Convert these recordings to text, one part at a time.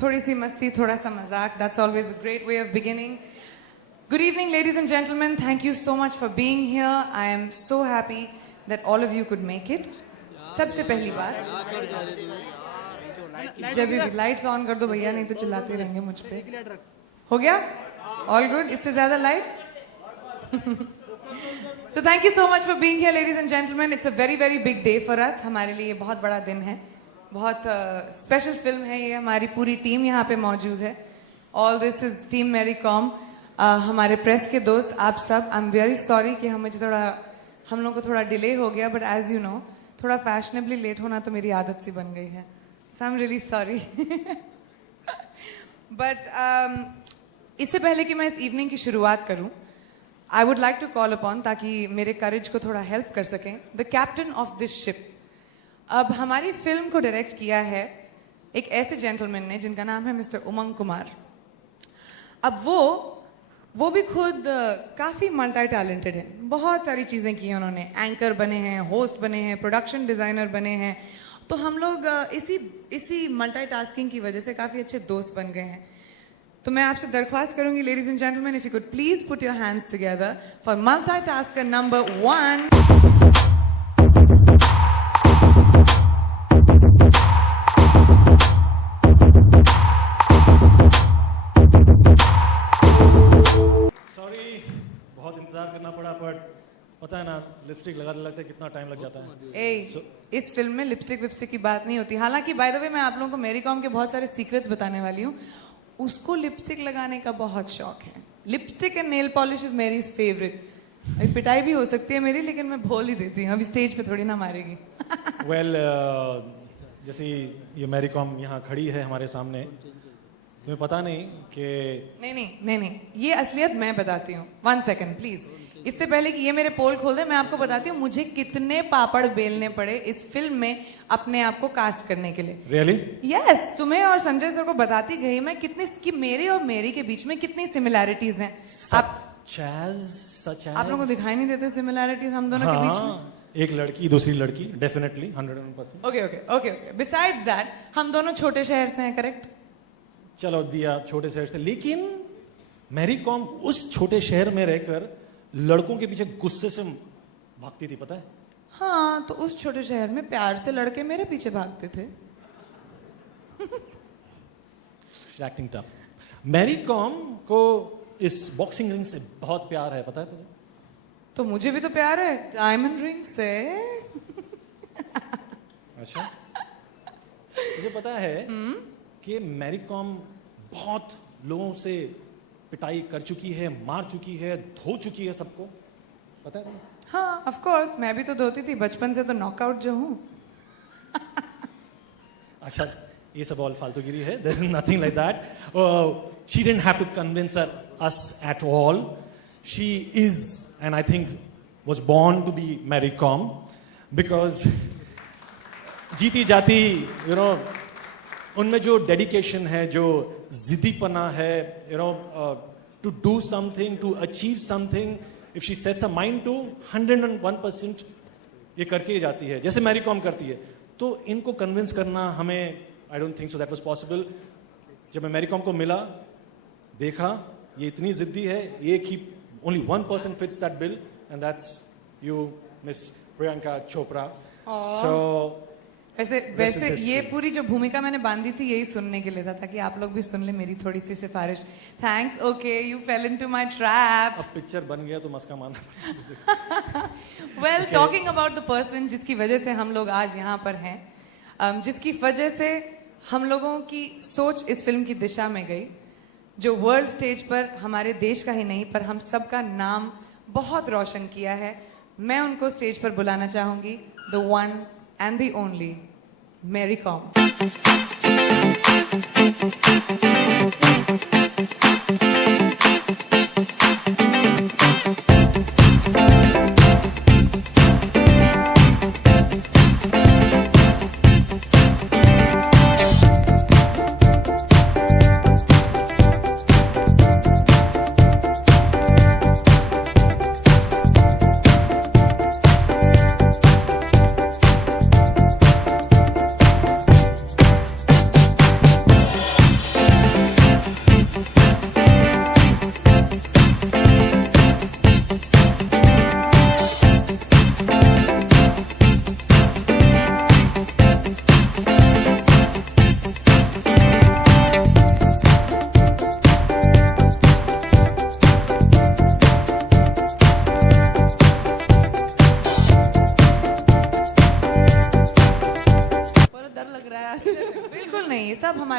थोड़ी सी मस्ती, थोड़ा सा मजाक. That's always a great way of beginning. Good evening, ladies and gentlemen. Thank you so much for being here. I am so happy that all of you could make it. सबसे पहली बात, जब भी लाइट्स ऑन कर दो भैया, नहीं तो चिल्लाते रहेंगे मुझ पे. हो गया? All good? इससे ज्यादा light? So thank you so much for being here, ladies and gentlemen. It's a very very big day for us. हमारे लिए बहुत बड़ा दिन है. बहुत स्पेशल फिल्म है ये. हमारी पूरी टीम यहाँ पे मौजूद है. All this is Team Mary Com. हमारे प्रेस के दोस्त, आप सब. I'm very sorry कि हम लोग को थोड़ा डिले हो गया, but as you know, थोड़ा फैशनेबली लेट होना तो मेरी आदत सी बन गई है. So I'm really sorry. But इससे पहले कि मैं इस इवनिंग की शुरुआत करूं, I would like to call upon, ताकि मेरे करेज को थोड़ा हेल्प कर सकें, the captain of this ship. अब हमारी फिल्म को डायरेक्ट किया है एक ऐसे जेंटलमैन ने जिनका नाम है मिस्टर उमंग कुमार. अब वो भी खुद काफ़ी मल्टी टैलेंटेड है. बहुत सारी चीज़ें की हैं उन्होंने. एंकर बने हैं, होस्ट बने हैं, प्रोडक्शन डिज़ाइनर बने हैं. तो हम लोग इसी मल्टीटास्किंग की वजह से काफ़ी अच्छे दोस्त बन गए हैं. तो मैं आपसे दरख्वास्त करूंगी, ladies and gentleman, if you could please put your hands together for multitasker number 1. Sorry, बहुत इंतजार करना पड़ा, पर पता है ना, लिपस्टिक लगाने लगता है कितना टाइम लग जाता है. इस फिल्म में लिपस्टिक की बात नहीं होती. हालांकि बाय द वे मैं आप लोगों को मेरी कॉम के बहुत सारे सीक्रेट्स बताने वाली हूँ. उसको लिपस्टिक लगाने का बहुत शौक है. Lipstick and nail polish is Mary's favourite. पिटाई भी हो सकती है मेरी, लेकिन मैं बोल ही देती हूँ. अभी स्टेज पे थोड़ी ना मारेगी. वेल, जैसे ये मैरी कॉम यहाँ खड़ी है हमारे सामने, तुम्हें पता नहीं कि नहीं, ये असलियत मैं बताती हूँ. 1 सेकेंड प्लीज. इससे पहले कि ये मेरे पोल खोल दे, मैं आपको बताती हूँ मुझे कितने पापड़ बेलने पड़े इस फिल्म में अपने आप को कास्ट करने के लिए. रियली? यस, तुम्हें और संजय सर को बताती गई मैं कि मेरे और मेरी के बीच में कितनी सिमिलैरिटीज हैं. आप लोगों को दिखाई नहीं देते सिमिलैरिटीज हम दोनों के बीच में? एक लड़की दूसरी लड़की, डेफिनेटली 100%. ओके. बिसाइड्स दैट, हम दोनों छोटे शहर से हैं, करेक्ट? चलो दिया, छोटे शहर से, लेकिन मैरी कॉम उस छोटे शहर में रहकर लड़कों के पीछे गुस्से से भागती थी, पता है? हाँ, तो उस छोटे शहर में प्यार से लड़के मेरे पीछे भागते थे. Acting tough. मैरी कॉम को इस बॉक्सिंग रिंग से बहुत प्यार है, पता है तुझे? तो मुझे भी तो प्यार है डायमंड रिंग से. अच्छा, मुझे पता है कि मैरी कॉम बहुत लोगों से पिटाई कर चुकी है, मार चुकी है, धो चुकी है सबको, पता है तुम्हें? हाँ, ऑफ कोर्स, मैं भी तो धोती थी बचपन से, तो नॉकआउट जो हूँ. अच्छा, ये सब ऑल फालतूगिरी है. There is nothing like that. She didn't have to convince us at all. She is, and I think was born to be Mary Kom, because जीती जाती उनमें जो डेडिकेशन है, जो जिद्दीपना है, to do something, to achieve something, if she sets a mind to, 101% ये करके ही जाती है, जैसे मैरी कॉम करती है. तो इनको कन्विंस करना हमें, I don't think so that was possible. जब मैं मैरी कॉम को मिला, देखा ये इतनी जिद्दी है, एक ही only 1 person fits that bill, and that's you, miss Priyanka Chopra. So वैसे ये पूरी जो भूमिका मैंने बांधी थी यही सुनने के लिए था, ताकि आप लोग भी सुन ले मेरी थोड़ी सी सिफारिश. Thanks. Okay, you fail into my trap. अब पिक्चर बन गया तो मस्का मारना. Well, talking about the person जिसकी वजह से हम लोग आज यहाँ पर हैं, जिसकी वजह से हम लोगों की सोच इस फिल्म की दिशा में गई, जो वर्ल्ड स्टेज पर हमारे देश का ही नहीं पर हम सबका नाम बहुत रोशन किया है, मैं उनको स्टेज पर बुलाना चाहूंगी. The one and the only Mary Com.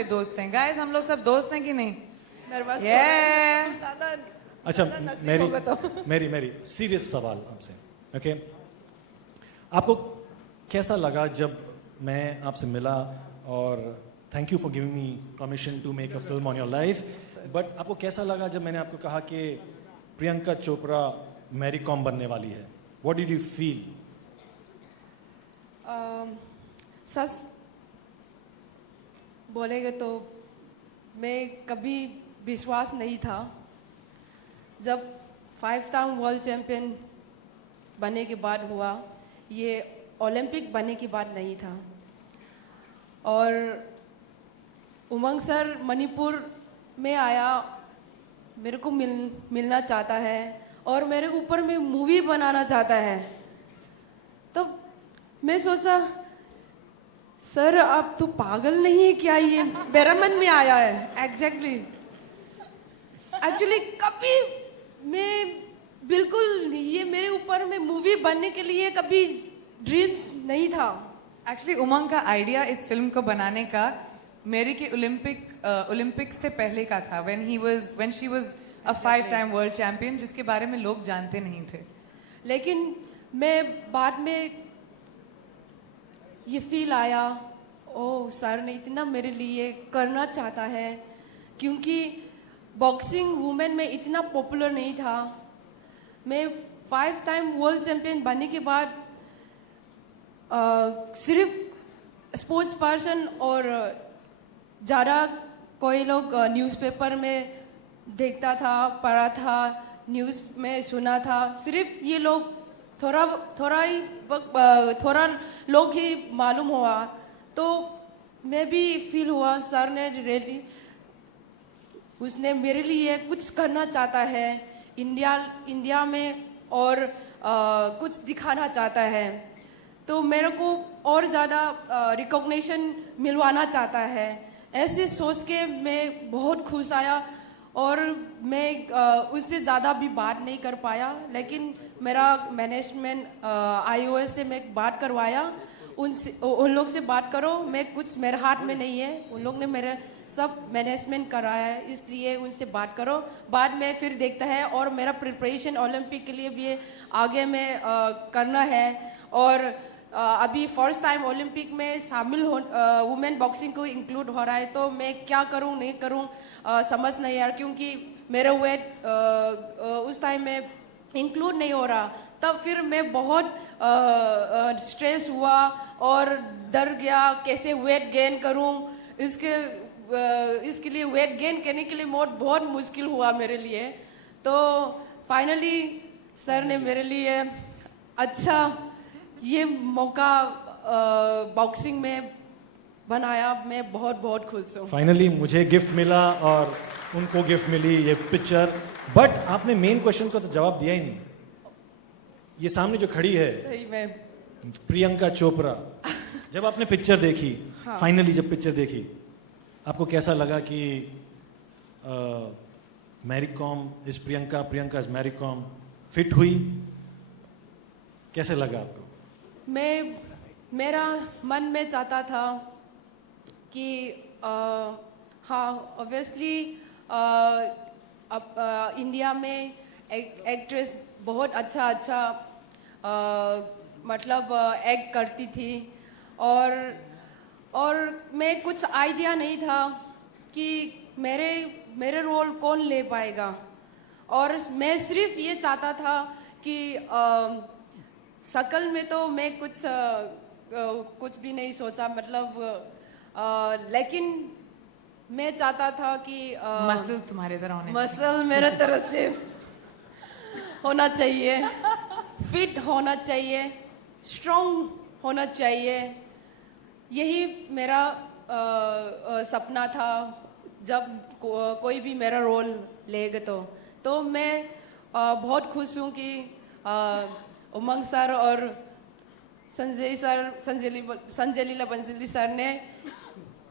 हमारे दोस्त हैं गाइस, हम लोग सब दोस्त हैं कि नहीं? Nervous Yeah. अच्छा नजदीक होगा तो। मेरी सीरियस सवाल आपसे, ओके? आपको कैसा लगा जब मैं आपसे मिला, और thank you for giving me permission to make a film on your life, but आपको कैसा लगा जब मैंने आपको कहा कि प्रियंका चोपड़ा मैरी कॉम बनने वाली है? What did you feel? सच बोलेगा तो मैं कभी विश्वास नहीं था। जब 5 टाइम वर्ल्ड चैंपियन बनने के बाद हुआ, ये ओलंपिक बनने के बाद नहीं था। और उमंग सर मणिपुर में आया, मेरे को मिलना चाहता है और मेरे ऊपर में मूवी बनाना चाहता है। तो मैं सोचा सर आप तो पागल नहीं है क्या? ये मेरा मन में आया है एग्जैक्टली। एक्चुअली कभी मैं बिल्कुल ये मेरे ऊपर में मूवी बनने के लिए कभी ड्रीम्स नहीं था। एक्चुअली उमंग का आइडिया इस फिल्म को बनाने का मेरी के ओलंपिक से पहले का था, when she was a 5-time world champion, जिसके बारे में लोग जानते नहीं थे। लेकिन मैं बाद में ये फील आया, ओ सर ने इतना मेरे लिए करना चाहता है, क्योंकि बॉक्सिंग वुमेन में इतना पॉपुलर नहीं था। मैं 5 टाइम वर्ल्ड चैंपियन बनने के बाद सिर्फ स्पोर्ट्स पर्सन और ज़्यादा कोई लोग न्यूज़पेपर में देखता था, पढ़ा था, न्यूज़ में सुना था, सिर्फ ये लोग थोड़ा लोग ही मालूम हुआ। तो मैं भी फील हुआ सर ने रियली उसने मेरे लिए कुछ करना चाहता है इंडिया में, और कुछ दिखाना चाहता है। तो मेरे को और ज़्यादा रिकॉग्निशन मिलवाना चाहता है। ऐसे सोच के मैं बहुत खुश आया, और मैं उससे ज़्यादा भी बात नहीं कर पाया। लेकिन मेरा मैनेजमेंट IOS से मैं बात करवाया, उन लोग से बात करो, मैं कुछ मेरे हाथ में नहीं है, उन लोग ने मेरे सब मैनेजमेंट कराया है, इसलिए उनसे बात करो, बाद में फिर देखता है। और मेरा प्रिपरेशन ओलंपिक के लिए भी आगे में करना है। और अभी फर्स्ट टाइम ओलंपिक में शामिल हो, वुमेन बॉक्सिंग को इंक्लूड हो रहा है, तो मैं क्या करूं नहीं करूं समझ नहीं यार, क्योंकि मेरा वेट उस टाइम में इंक्लूड नहीं हो रहा। तब फिर मैं बहुत स्ट्रेस हुआ और डर गया कैसे वेट गेन करूं। इसके लिए वेट गेन करने के लिए बहुत मुश्किल हुआ मेरे लिए। तो फाइनली सर ने मेरे लिए अच्छा ये मौका बॉक्सिंग में बनाया। मैं बहुत खुश हूँ। फाइनली मुझे गिफ्ट मिला और उनको गिफ्ट मिली ये पिक्चर, बट आपने मेन क्वेश्चन का तो जवाब दिया ही नहीं। ये सामने जो खड़ी है सही में प्रियंका चोपड़ा, जब आपने पिक्चर देखी, हाँ। फाइनली जब पिक्चर देखी, आपको कैसा लगा कि Mary Kom is Priyanka, Priyanka is Mary Kom fit हुई? कैसे लगा आपको? मेरा मन में चाहता था कि हाँ ऑब्वियसली अब इंडिया में एक्ट्रेस बहुत अच्छा मतलब एक्ट करती थी, और मैं कुछ आइडिया नहीं था कि मेरे रोल कौन ले पाएगा। और मैं सिर्फ ये चाहता था कि शकल में तो मैं कुछ भी नहीं सोचा, मतलब लेकिन मैं चाहता था कि मसल्स तुम्हारे तरह होने मसल मेरे तरह से होना चाहिए, फिट होना चाहिए, स्ट्रॉन्ग होना चाहिए। यही मेरा सपना था जब कोई भी मेरा रोल लेगा। तो मैं बहुत खुश हूँ कि उमंग सर और संजय लीला बंसली सर ने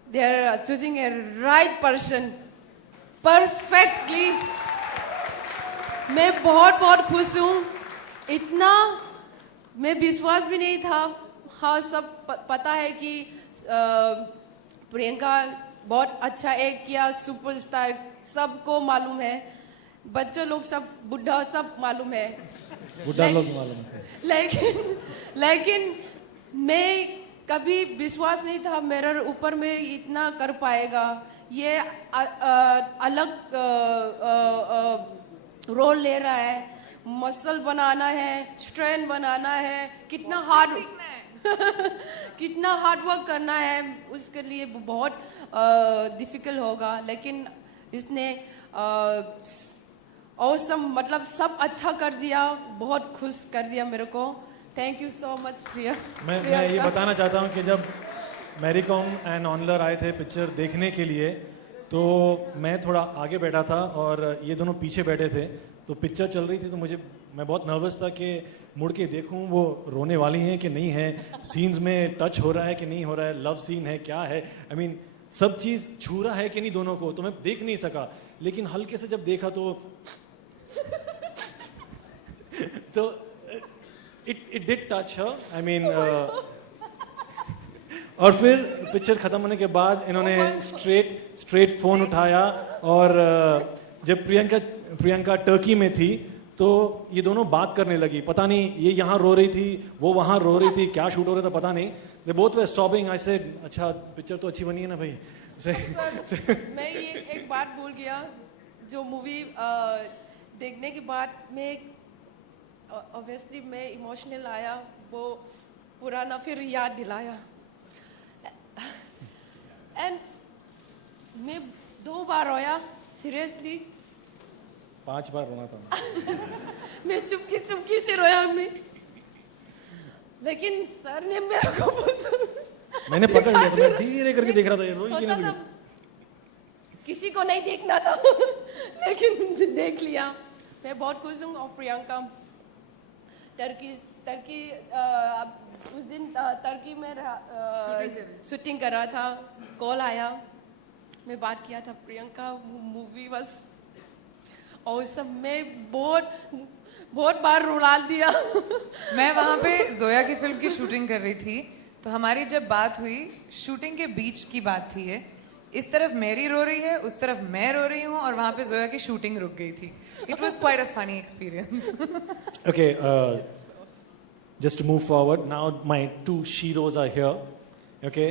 they are choosing a right person perfectly। मैं बहुत खुश हूँ। इतना मैं विश्वास भी नहीं था। हाँ सब पता है कि प्रियंका बहुत अच्छा एक्ट किया, सुपरस्टार, सबको मालूम है, बच्चों लोग सब, बुढ़ा सब मालूम है। बुढ़ा लोग मालूम है। लेकिन मैं कभी विश्वास नहीं था मेरे ऊपर में इतना कर पाएगा। ये अलग रोल ले रहा है, मसल बनाना है, स्ट्रेन बनाना है, कितना हार्ड वर्क करना है, उसके लिए बहुत डिफिकल्ट होगा। लेकिन इसने ऑसम, मतलब सब अच्छा कर दिया, बहुत खुश कर दिया मेरे को। थैंक यू सो मच प्रिया। मैं ये बताना चाहता हूँ कि जब मैरी कॉम एंड ऑनलर आए थे पिक्चर देखने के लिए, तो मैं थोड़ा आगे बैठा था और ये दोनों पीछे बैठे थे। तो पिक्चर चल रही थी तो मैं बहुत नर्वस था कि मुड़ के देखूं वो रोने वाली हैं कि नहीं है, सीन्स में टच हो रहा है कि नहीं हो रहा है, लव सीन है क्या है, आई मीन सब चीज़ छू रहा है कि नहीं दोनों को, तो मैं देख नहीं सका। लेकिन हल्के से जब देखा तो it did touch her, I mean और फिर पिक्चर खत्म होने के बाद इन्होंने स्ट्रेट फोन उठाया और जब प्रियंका टर्की में थी तो ये दोनों बात करने लगी। पता नहीं ये यहाँ रो रही थी, वो वहाँ रो रही थी, क्या शूट हो रहा था पता नहीं। They both were sobbing. I said अच्छा पिक्चर तो अच्छी बनी है ना भाई। मैं ये एक बात भूल गया, जो मूवी देखने के बाद मैं ऑब्वियसली मैं इमोशनल आया, वो पुराना फिर याद दिलाया। एंड मैं 2 बार रोया, सीरियसली 5 बार रोना था। मैं चुपकी से रोया मैं, लेकिन सर ने मेरे को मैंने पकड़ लिया, तो मैं धीरे करके देख रहा था ये रोई कि सोचा नहीं। था किसी को नहीं देखना था लेकिन देख लिया। मैं बहुत खुश हूँ। और प्रियंका टर्की उस दिन टर्की में शूटिंग कर रहा था, कॉल आया, मैं बात किया था प्रियंका मूवी बस, और सब में बहुत बार रुला दिया। मैं वहाँ पे जोया की फिल्म की शूटिंग कर रही थी, तो हमारी जब बात हुई, शूटिंग के बीच की बात थी ये, इस तरफ मैरी रो रही है, उस तरफ मैं रो रही हूँ, और वहाँ पे जोया की शूटिंग रुक गई थी। It was quite a funny experience. Okay, just to move forward, now my 2 sheroes are here. Okay,